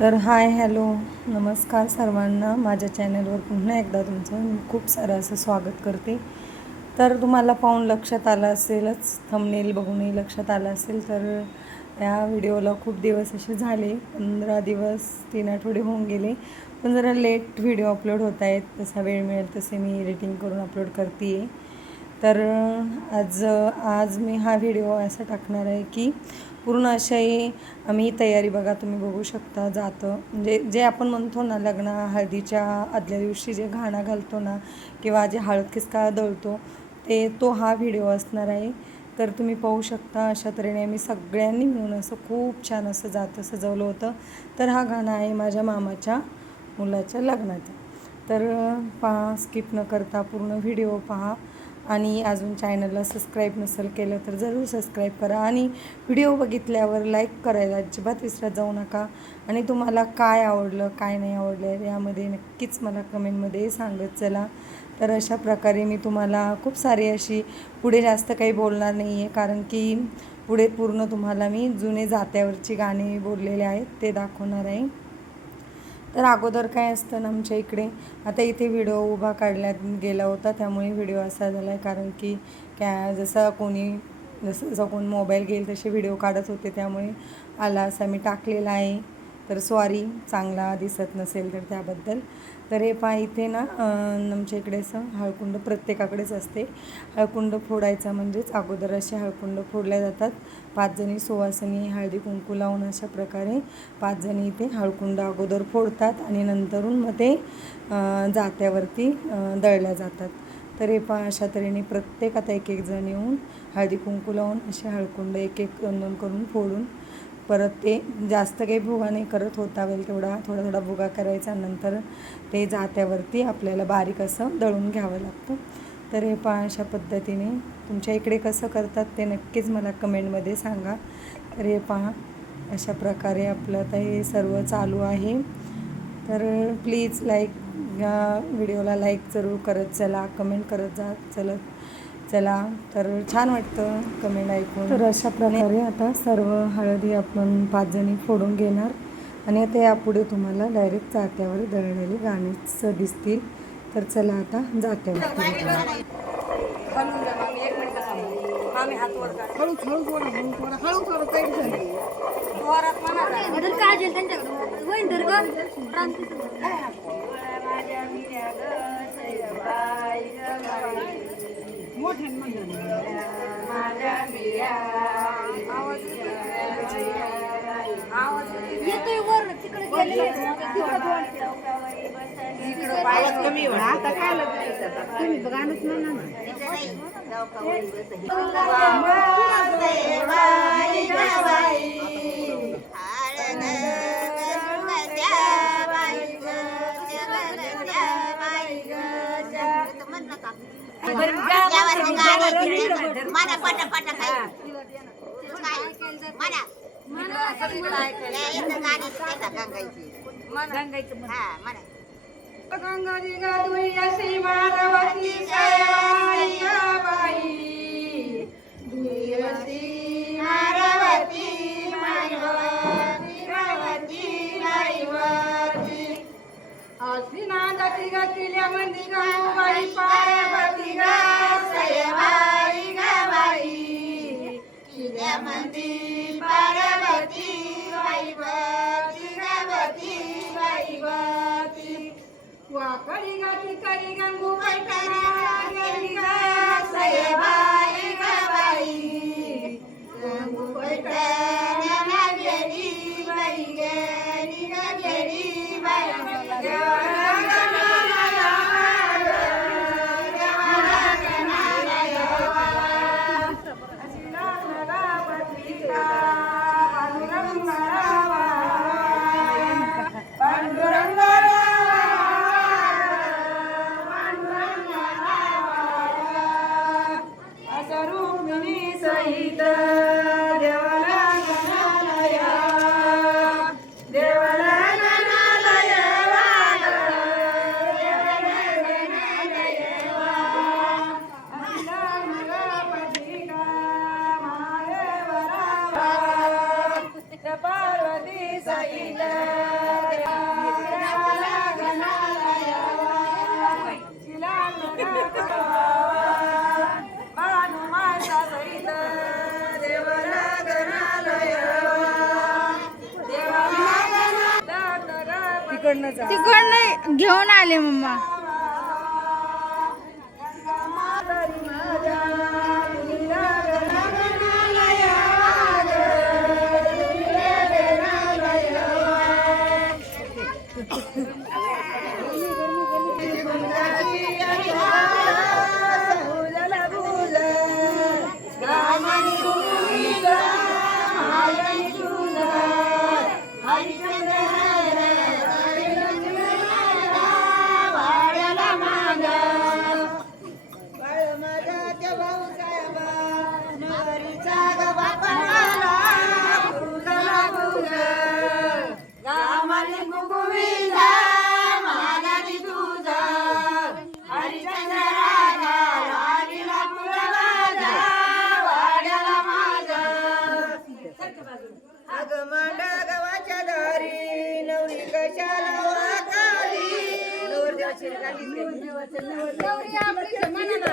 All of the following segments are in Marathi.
तर हाय हॅलो नमस्कार सर्वांना. माझ्या चॅनलवर पुन्हा एकदा तुमचं मी खूप सारं असं स्वागत करते. तर तुम्हाला पाहून लक्षात आलं असेलच थंबनेल बघूनही लक्षात आलं असेल तर या व्हिडिओला खूप दिवस असे झाले. पंधरा दिवस तीन आठवडे होऊन गेले. पण जरा लेट व्हिडिओ अपलोड होत आहेत. जसा वेळ मिळेल तसे मी एडिटिंग करून अपलोड करते आहे तर आज आज मी हा व्हिडिओ असा टाकणार आहे की पूर्ण अशाही आम्ही तयारी बघा तुम्ही बघू शकता जातं. म्हणजे जे आपण म्हणतो ना लग्न हळदीच्या आदल्या दिवशी जे घाणा घालतो ना किंवा जे हळद किसका दळतो ते तो हा व्हिडिओ असणार आहे. तर तुम्ही पाहू शकता अशा तऱ्हेने आम्ही सगळ्यांनी मिळून असं खूप छान असं जातं सजवलं होतं. तर हा गाणं आहे माझ्या मामाच्या मुलाच्या लग्नाचा. तर पहा स्किप न करता पूर्ण व्हिडिओ पहा. आणि अजून चॅनलला सबस्क्राईब नसेल केलं तर जरूर सबस्क्राईब करा. आणि व्हिडिओ बघितल्यावर लाईक करायला अजिबात विसरत जाऊ नका. आणि तुम्हाला काय आवडलं काय नाही आवडलं यामध्ये नक्कीच मला कमेंटमध्ये सांगत चला. तर अशा प्रकारे मी तुम्हाला खूप सारी अशी पुढे जास्त काही बोलणार नाही आहे कारण की पुढे पूर्ण तुम्हाला मी जुने जात्यावरची गाणी बोललेले आहेत ते दाखवणार आहे. तर अगोदर काय असतं ना आमच्या इकडे? आता इथे व्हिडिओ उभा काढण्यात गेला होता त्यामुळे व्हिडिओ असा झाला आहे कारण की कॅ जसा कोणी जसं जसं कोण मोबाईल घेईल तसे व्हिडिओ काढत होते त्यामुळे आला असा मी टाकलेला आहे. तर सॉरी चांगला दिसत नसेल तर त्याबद्दल. तर हे पहा इथे ना आमच्या इकडे असं हळकुंड प्रत्येकाकडेच असते. हळकुंड फोडायचा म्हणजेच अगोदर असे हळकुंड फोडल्या जातात. पाचजणी सुवासनी हळदी कुंकू लावून अशा प्रकारे पाचजणी इथे हळकुंड अगोदर फोडतात आणि नंतरून मग ते जात्यावरती दळल्या जातात. तर हे पहा अशा तऱ्हेने प्रत्येक आता एक एक जण येऊन हळदी कुंकू लावून असे हळकुंड एक एक दोन दोन करून फोडून परत ते जास्त काही भुगा नाही करत होता वेल तेवढा थोडा थोडा भुगा करायचा नंतर ते जात्यावरती आपल्याला बारीक असं दळून घ्यावं लागतं. तर हे पहा अशा पद्धतीने तुमच्या इकडे कसं करतात ते नक्कीच मला कमेंटमध्ये सांगा. तर हे पहा अशा प्रकारे आपलं आता हे सर्व चालू आहे. तर प्लीज लाईक या व्हिडिओला लाईक जरूर करत चला कमेंट करत जा चलत चला तर छान वाटतं कमेंट ऐकून. तर अशा प्रकारे आता सर्व हळदी आपण पाच जणी फोडून घेणार. आणि आता यापुढे तुम्हाला डायरेक्ट जात्यावर दळलेली गाणीच दिसतील. तर चला आता जात्यावर येतोय वर तिकडे आवाज कमी आता काय लागतं तुम्ही गाणंच म्हणा ना मला पटा पटा काय हा मला. गंगारी गादुई अशी सयाई बाई दुई अशी अशी नांदती गतील्या मंदी गंगूबाई पार्वती गा सयबाई गा बाई. किल्या मंदी पार्वती बाईवती गावती बाईवती वाकडी गाठी करी गंगू पैठणा गेली गा सयबाई गा बाई. गंगू पैठणा तिकडनं घेऊन आले मम्मा. नवरी आपली मनाला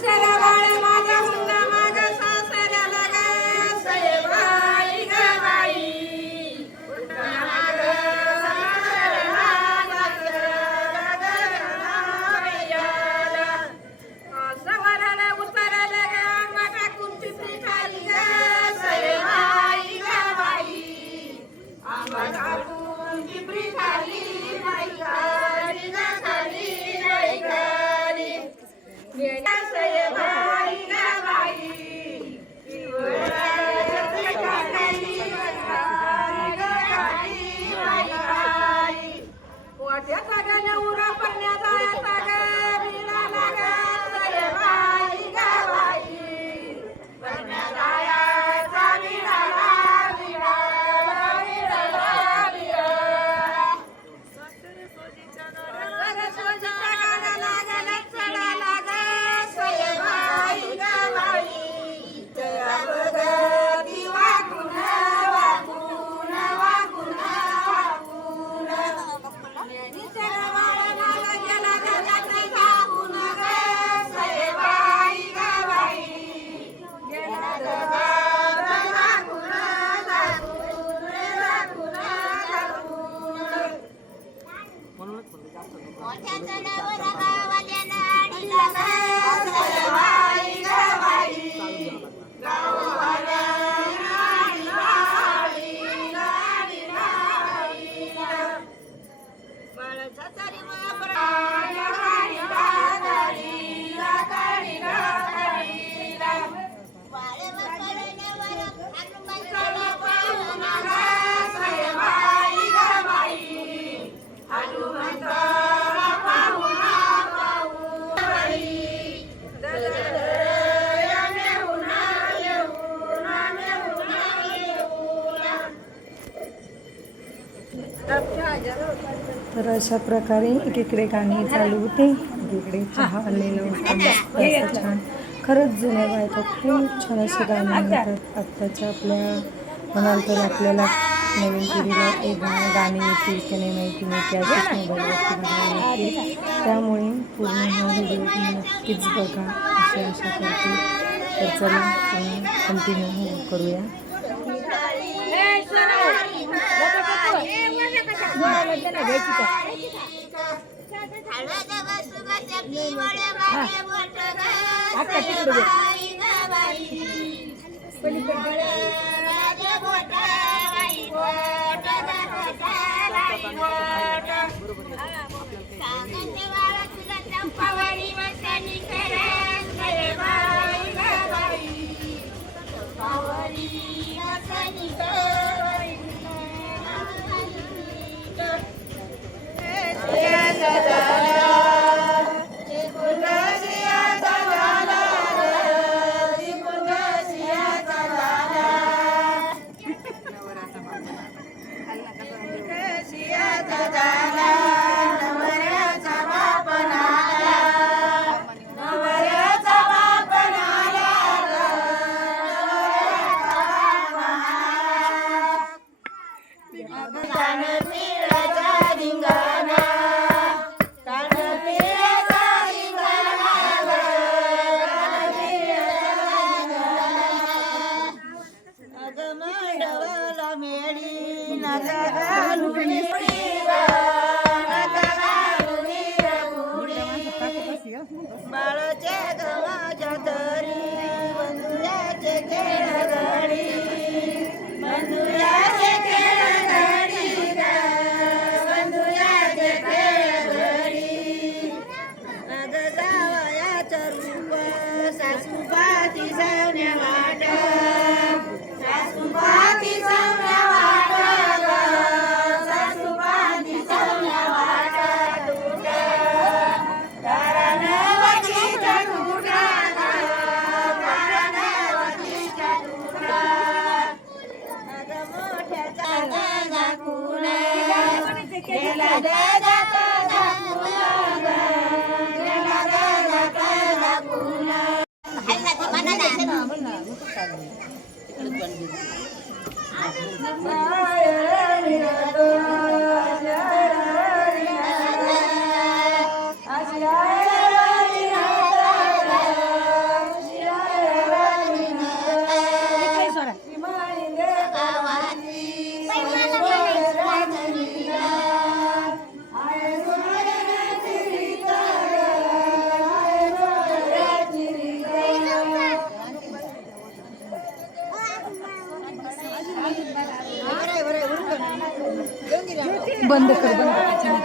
¡Que お茶から笑顔 तर अशा प्रकारे एकीकडे गाणी चालू होते एकीकडे चहा आलेला होता. मस्त असं छान. खरंच जुन्या बायका खूप छान असं गाणी म्हणतात. आत्ताच्या आपल्या म्हणाल तर आपल्याला नवीन पिढीला एक गा- गाणी येतील की नाही माहिती नाही की मोबाईलवरती गाणी येतील. त्यामुळे पूर्ण हा व्हिडिओ नक्कीच बघा. अशी आशा करते. तर चला कंटिन्यू करूया. हळद बसुगस पिवळे वाटे बोट ग. बाई ग बाई. राजे बोट, बाई बोट ग बोट, बाई बोट. सांगते बाळा तुला चंपावरी वसनी खरं गळे बाई ग बाई. चंपावरी वसनी गळे Tinga. Ada बंद कर बंद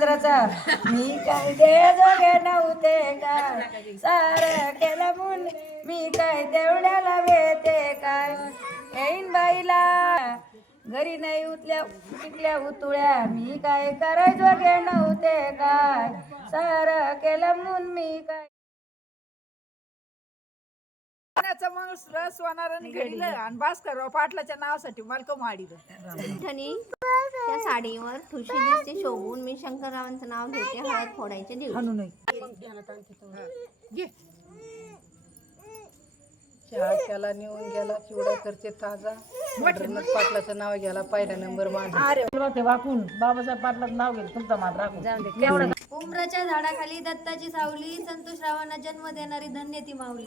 मांजराचा मी काय जोगे नव्हते काय सार केलं मुन मी काय तेवढ्याला वेते काय येईन बाईला. घरी नाही उतल्या पिकल्या उतुळ्या. मी काय करायचो गे नव्हते काय सार केलं म्हणून मी काय मग रस वानाराने घडलं. आणि भास्करराव पाटलाच्या नावासाठी मालक माडिलं. त्या साडीवर ठुशी दिसते. शोभून मी शंकररावांचं नाव घेते. हळद फोडायचे दिवस. चहा केला नेऊन गेला चिवडा करते ताजा. रमत पाटलाचं नाव घ्यायला पहिला नंबर माझा. वाकून. बाबासाहेब पाटलाचं नाव घेतलं तुमचा मान राखून. उमराच्या झाडाखाली दत्ताची सावली संतोष रावांना जन्म देणारी धन्य ती माऊली.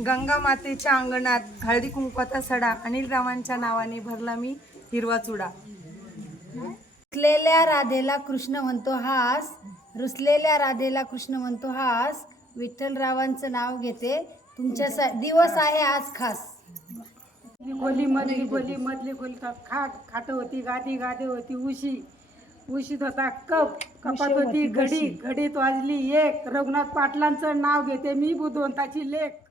गंगा मातेच्या अंगणात हळदी कुंकवाचा सडा अनिल रावांच्या नावाने भरला मी हिरवा चुडा. रुसलेल्या राधेला कृष्ण म्हणतो हास. रुसलेल्या राधेला कृष्ण म्हणतो हास. विठ्ठलरावांचं नाव घेते. तुमच्या सा- दिवस आहे आज खास. खोली मधली खोली मधली खोली खाट खाट होती गादी गादी होती उशी. उशीत होता कप. कपात होती घडी घडीत वाजली एक. रघुनाथ पाटलांचं नाव घेते मी बुधवंताची लेख.